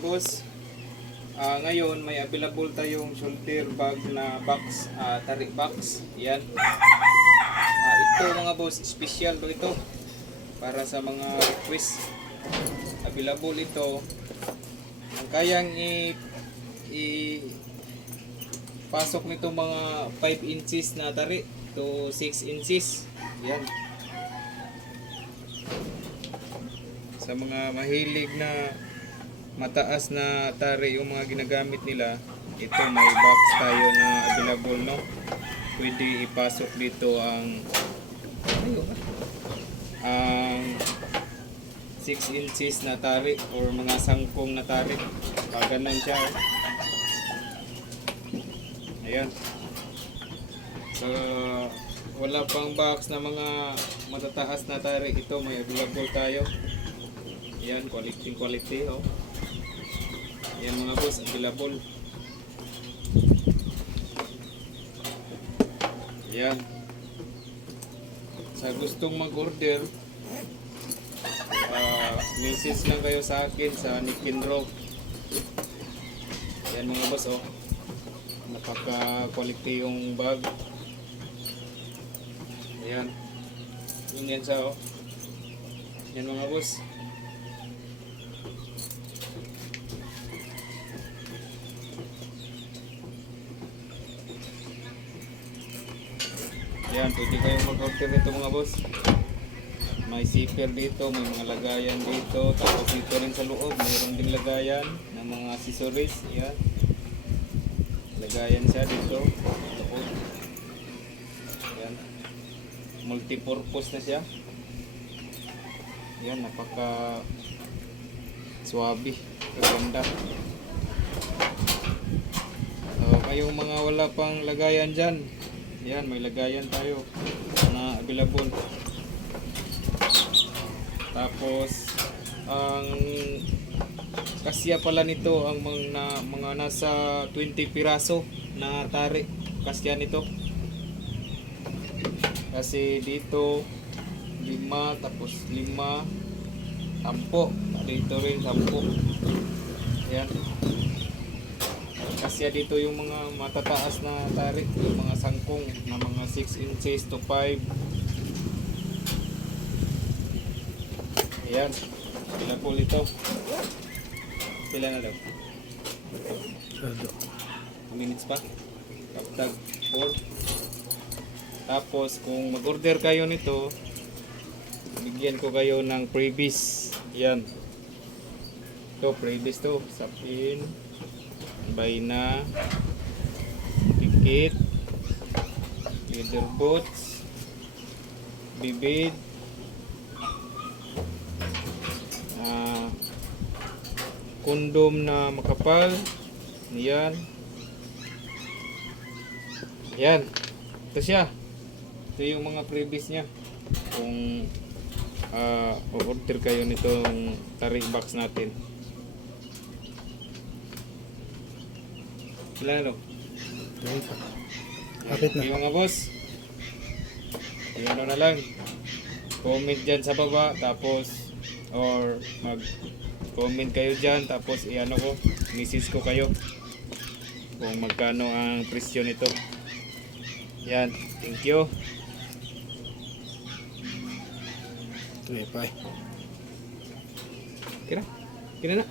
boss. Ngayon may available tayong shoulder bag na box, tarik box. Yan. Ito mga boss, special to ito para sa mga request. Available ito. Ang kayang pasok nito mga 5 inches na tarik to 6 inches. Yan. Sa mga mahilig na mataas na tari yung mga ginagamit nila, ito may box tayo na available, no? Pwede ipasok dito ang 6 inches na tari or mga sangkong na tari. Ganun siya. Ayan. So wala pang box na mga matataas na tari, ito may available tayo. Yan, quality, oh. Yan mga boss, available. Yan. Sa gustong mag-order, message lang kayo sa akin sa Nick Kinro. Yan mga boss, oh. Napaka-quality yung bag. Ayan. Yan siya, oh. Yan mga boss. Yan, pwede kayong mag-order nito mga boss. May zipper dito, may mga lagayan dito. Tapos dito rin sa loob, mayroon ding lagayan ng mga accessories. Yan. Lagayan siya dito. Loob. Yan. Multi-purpose na siya. Yan, napaka swabe. Kaganda. Kayong mga wala pang lagayan dyan, yan, may lagayan tayo na available. Tapos ang kasya pala nito ang mga nasa 20 piraso na tari kasya nito. Kasi dito 5, tapos 5, 10, dito rin 10. Yan. Kasya dito yung mga matataas na tarik, yung mga sangkong na mga 6 inches to 5. Ayan, pila po ito. Pila na daw? 2 minutes pa. Kaptag 4. Tapos kung mag-order kayo nito, bigyan ko kayo ng freebies. Yan. Ito, freebies to. Sapin, bayna, tikit, leather boots, bibid, kondom na makapal. Yan. Yan. Ito siya. Ito yung mga freebies niya. Kung order kayo nitong tarik box natin. Ilan, Kapit na. yung mga boss, ano na lang, comment dyan sa baba, tapos or mag comment kayo dyan, tapos i-ano ko, message ko kayo kung magkano ang presyo nito. Yan, thank you. Okay, bye. Kira na